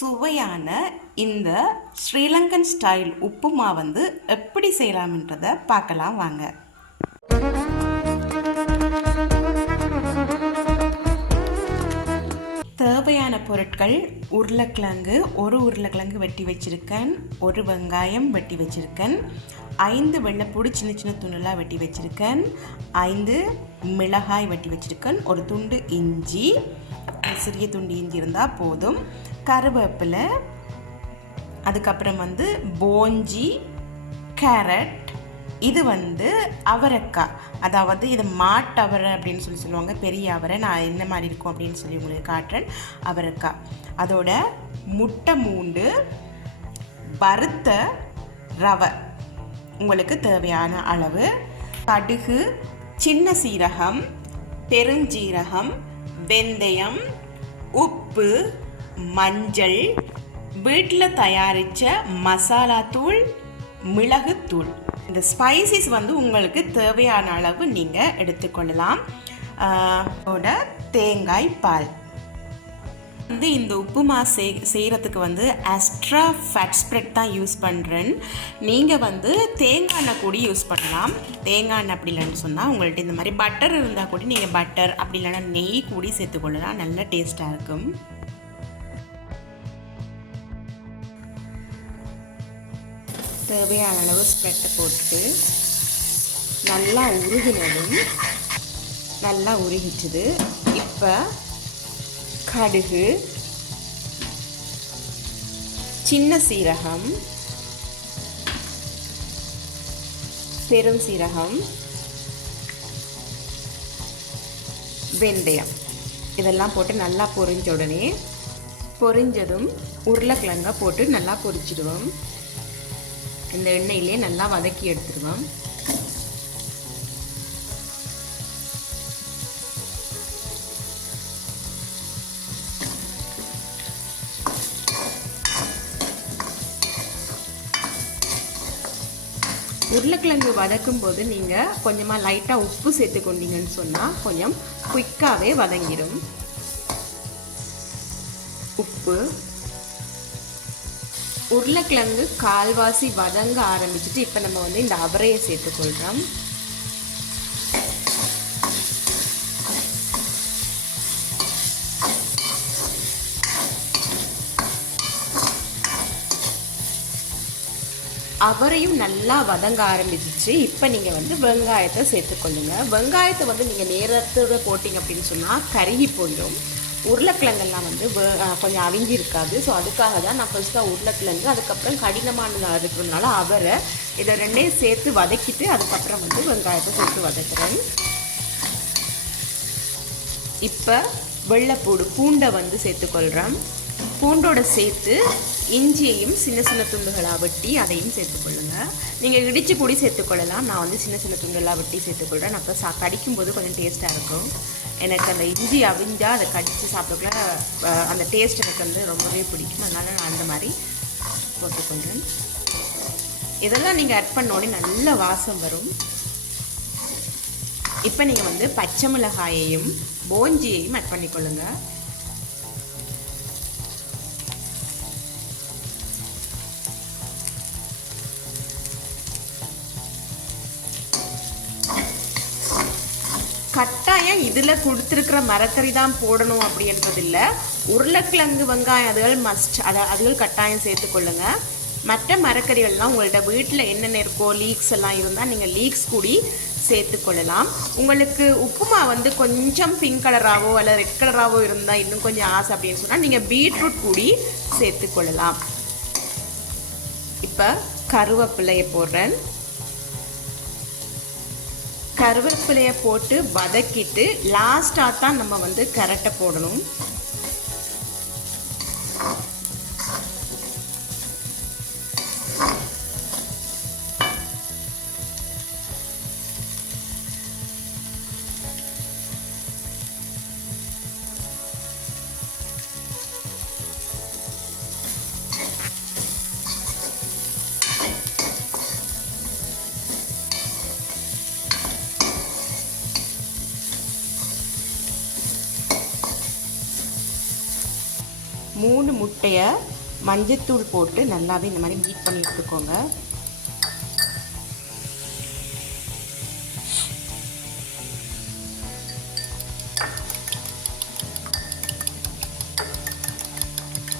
சுவையான இந்த ஸ்ரீலங்கன் ஸ்டைல் உப்புமா வந்து எப்படி செய்யலாம்ன்றதை பார்க்கலாம் வாங்க. தேவையான பொருட்கள்: உருளைக்கிழங்கு, ஒரு உருளைக்கிழங்கு வெட்டி வச்சுருக்கேன், ஒரு வெங்காயம் வெட்டி வச்சுருக்கேன், 5 வெள்ளைப்பூடு சின்ன சின்ன துண்டுலாம் வெட்டி வச்சுருக்கேன், 5 மிளகாய் வெட்டி வச்சுருக்கேன், ஒரு துண்டு இஞ்சி, சிறிய துண்டு இஞ்சி இருந்தால் போதும், கருவேப்பிலை, அதுக்கப்புறம் வந்து போஞ்சி, கேரட், இது வந்து அவரைக்காய், அதாவது இது மாட்டவரை அப்படின்னு சொல்லுவாங்க, பெரிய அவரை. நான் என்ன மாதிரி இருக்கும் அப்படின்னு சொல்லி உங்களுக்கு காட்டுறேன். அவரைக்காய், அதோட முட்டை 3, வறுத்த ரவை உங்களுக்கு தேவையான அளவு, கடுகு, சின்ன சீரகம், பெருஞ்சீரகம், வெந்தயம், உப்பு, மஞ்சள், வீட்டில் தயாரித்த மசாலா தூள், மிளகுத்தூள். இந்த ஸ்பைசஸ் வந்து உங்களுக்கு தேவையான அளவு நீங்கள் எடுத்துக்கொள்ளலாம். தேங்காய் பால் வந்து இந்த உப்புமா செய்கிறதுக்கு வந்து எக்ஸ்ட்ரா ஃபேட் ஸ்ப்ரெட் தான் யூஸ் பண்ணுறேன். நீங்கள் வந்து தேங்காய் எண்ணெய் கூட யூஸ் பண்ணலாம். தேங்காய் எண்ணெய் அப்படி இல்லைன்னு சொன்னால் உங்கள்கிட்ட இந்த மாதிரி பட்டர் இருந்தால் கூட நீங்கள் பட்டர், அப்படி இல்லைன்னா நெய் கூடி சேர்த்துக்கொள்ளலாம். நல்ல டேஸ்ட்டாக இருக்கும். தேவையான அளவு ஸ்ப்ரெட்டை போட்டுட்டு நல்லா உருகினதும், நல்லா உருகிச்சுது. இப்போ கடுகு, சின்ன சீரகம், பெரும் சீரகம், வெந்தயம் இதெல்லாம் போட்டு நல்லா பொரிஞ்ச உடனே, பொரிஞ்சதும் உருளைக்கிழங்க போட்டு நல்லா பொரிச்சிடுவோம். இந்த எண்ணெயிலே நல்லா வதக்கி எடுத்துடுவோம். உருளைக்கிழங்கு வதக்கும் போது நீங்கள் கொஞ்சமாக லைட்டாக உப்பு சேர்த்து கொண்டீங்கன்னு சொன்னால் கொஞ்சம் குயிக்காகவே வதங்கிடும். உப்பு, உருளைக்கிழங்கு கால்வாசி வதங்க ஆரம்பிச்சுட்டு இப்போ நம்ம வந்து இந்த அவரையை சேர்த்துக்கொள்கிறோம். அவரையும் நல்லா வதங்க ஆரம்பிச்சிச்சு. இப்போ நீங்கள் வந்து வெங்காயத்தை சேர்த்துக்கொள்ளுங்க. வெங்காயத்தை வந்து நீங்கள் நேரத்தோட போட்டிங்க அப்படின்னு சொன்னால் கருகி போயிடும். உருளைக்கிழங்கெல்லாம் வந்து கொஞ்சம் அவிஞ்சி இருக்காது. ஸோ அதுக்காக தான் நான் ஃபர்ஸ்ட்டாக உருளைக்கிழங்கு, அதுக்கப்புறம் கடினமானதாக இருக்கிறதுனால அவரை, இதை ரெண்டையும் சேர்த்து வதக்கிட்டு அதுக்கப்புறம் வந்து வெங்காயத்தை சேர்த்து வதக்குறேன். இப்போ பூண்டை வந்து சேர்த்துக்கொள்கிறேன். பூண்டோட சேர்த்து இஞ்சியையும் சின்ன சின்ன துண்டுகளாக வெட்டி அதையும் சேர்த்துக்கொள்ளுங்கள். நீங்கள் இடித்து கூடி சேர்த்துக்கொள்ளலாம். நான் வந்து சின்ன சின்ன துண்டுகளாக வெட்டி சேர்த்துக்கொள்கிறேன். அப்போ கடிக்கும்போது கொஞ்சம் டேஸ்ட்டாக இருக்கும். எனக்கு அந்த இஞ்சி அவிஞ்சால் அதை கடித்து சாப்பிடக்குள்ள அந்த டேஸ்ட் எனக்கு வந்து ரொம்பவே பிடிக்கும். அதனால் நான் அந்த மாதிரி போட்டுக்கொள்கிறேன். இதெல்லாம் நீங்கள் ஆட் பண்ணோடனே நல்ல வாசம் வரும். இப்போ நீங்கள் வந்து பச்சை மிளகாயையும் போஞ்சியையும் ஆட் பண்ணிக்கொள்ளுங்கள். கட்டாயம் இதில் கொடுத்துருக்கிற மரக்கறி தான் போடணும் அப்படின்றது இல்லை. உருளைக்கிழங்கு, வெங்காயம் அதுகள் மஸ்ட், அதுகள் கட்டாயம் சேர்த்துக்கொள்ளுங்க. மற்ற மரக்கறிகள்லாம் உங்கள்கிட்ட வீட்டில் என்னென்ன இருக்கோ, லீக்ஸ் எல்லாம் இருந்தால் நீங்கள் லீக்ஸ் கூடி சேர்த்துக்கொள்ளலாம். உங்களுக்கு உப்புமா வந்து கொஞ்சம் பிங்க் கலராகவோ அல்லது ரெட் கலராகவோ இருந்தால் இன்னும் கொஞ்சம் ஆசை அப்படின்னு சொன்னால் நீங்கள் பீட்ரூட் கூடி சேர்த்துக்கொள்ளலாம். இப்போ கருவேப்பிலையை போடுறேன். கருவேப்பிலையை போட்டு வதக்கிட்டு லாஸ்ட்டாக தான் நம்ம வந்து கேரட்டை போடணும். முட்டையை மஞ்சத்தூள் போட்டு நல்லாவே இந்த மாதிரி பீட் பண்ணி எடுத்துக்கோங்க.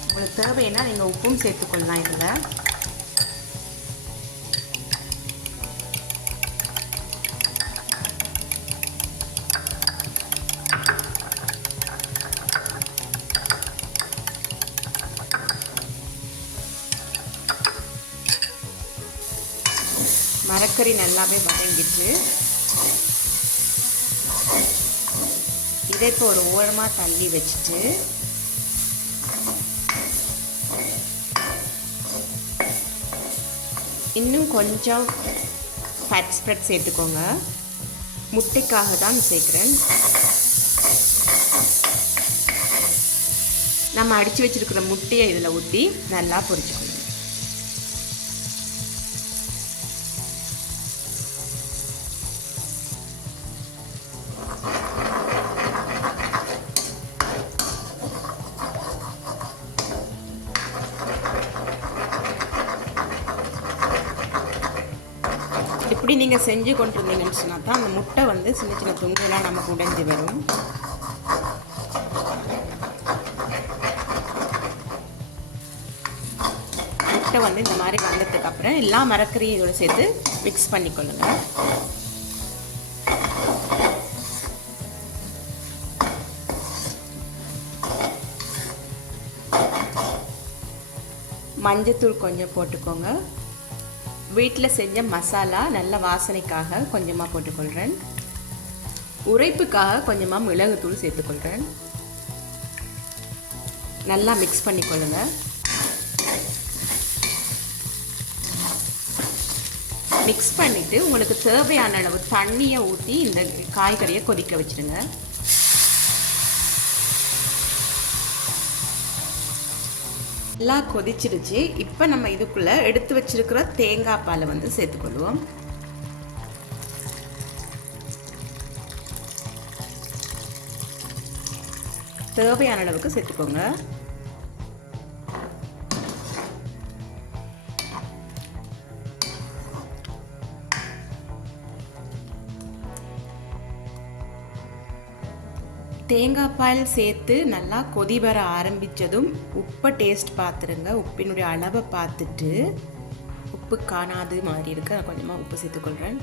உங்களுக்கு தேவைன்னா நீங்கள் உப்பும் சேர்த்துக்கொள்ளலாம். இதில் மரக்கறி நல்லாவே வதங்கிட்டு இதை இப்போ ஒரு ஓரமாக தள்ளி வச்சுட்டு இன்னும் கொஞ்சம் ஃபேட் ஸ்ப்ரெட் சேர்த்துக்கோங்க. முட்டைக்காக தான் சேர்க்குறேன். நம்ம அடித்து வச்சுருக்கிற முட்டையை இதில் ஊற்றி நல்லா பொரிச்சுக்கணும். இப்படி நீங்கள் செஞ்சு கொண்டு இருந்தீங்கன்னு சொன்னால் தான் அந்த முட்டை வந்து சின்ன சின்ன துண்டுலாம் நமக்கு உடைஞ்சு வரும். முட்டை வந்து இந்த மாதிரி வந்ததுக்கு அப்புறம் எல்லா மரக்கறியும் இதோட சேர்த்து மிக்ஸ் பண்ணிக்கொள்ளுங்க. மஞ்சத்தூள் கொஞ்சம் போட்டுக்கோங்க. வீட்டில் செஞ்ச மசாலா நல்ல வாசனைக்காக கொஞ்சமாக போட்டுக்கொள்கிறேன். உரைப்புக்காக கொஞ்சமாக மிளகுத்தூள் சேர்த்துக்கொள்கிறேன். நல்லா மிக்ஸ் பண்ணிக்கொள்ளுங்க. மிக்ஸ் பண்ணிவிட்டு உங்களுக்கு தேவையான அளவு தண்ணியை ஊற்றி இந்த காய்கறியை கொதிக்க வச்சுடுங்க. நல்லா கொதிச்சிருச்சு. இப்போ நம்ம இதுக்குள்ளே எடுத்து வச்சிருக்கிற தேங்காய் பாலை வந்து சேர்த்துக்கொள்வோம். தேவையான அளவுக்கு சேர்த்துக்கோங்க. தேங்காய் பால் சேர்த்து நல்லா கொதி வர ஆரம்பித்ததும் உப்பை டேஸ்ட் பார்த்துருங்க. உப்பினுடைய அளவை பார்த்துட்டு உப்பு காணாது மாதிரி இருக்க கொஞ்சமாக உப்பு சேர்த்துக்கொள்கிறேன்.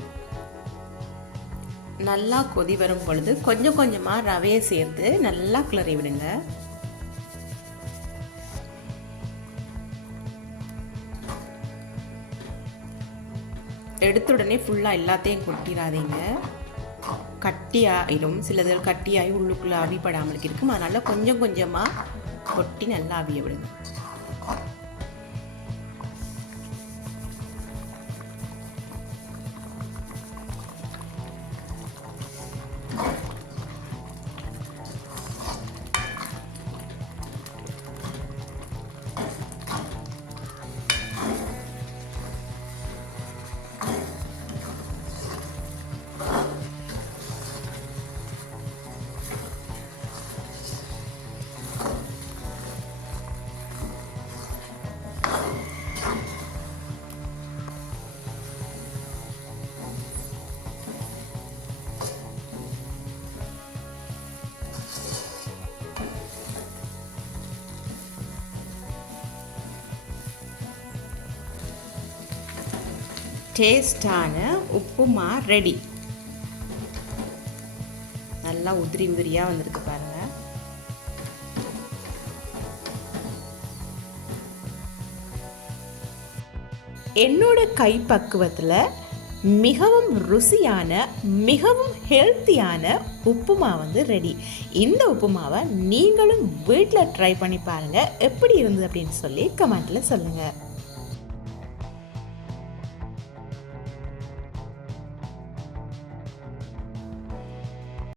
நல்லா கொதி வரும் பொழுது கொஞ்சம் கொஞ்சமாக ரவையை சேர்த்து நல்லா கிளறி விடுங்க. எடுத்த உடனே ஃபுல்லாக எல்லாத்தையும் கொட்டிடாதீங்க. கட்டியாயிடும். சிலதில் கட்டியாகி உள்ளுக்குள்ளே அவிப்படாமல் இருக்கும். அதனால் கொஞ்சம் கொஞ்சமாக கொட்டி நல்லா அவிய விடுங்க. டேஸ்டான உப்புமா ரெடி. நல்லா உதிரி உதிரியாக வந்திருக்கு பாருங்க. என்னோட கை பக்குவத்தில் மிகவும் ருசியான மிகவும் ஹெல்த்தியான உப்புமா வந்து ரெடி. இந்த உப்புமாவை நீங்களும் வீட்டில் ட்ரை பண்ணி பாருங்கள். எப்படி இருந்தது அப்படின்னு சொல்லி கமெண்ட்டில் சொல்லுங்கள்.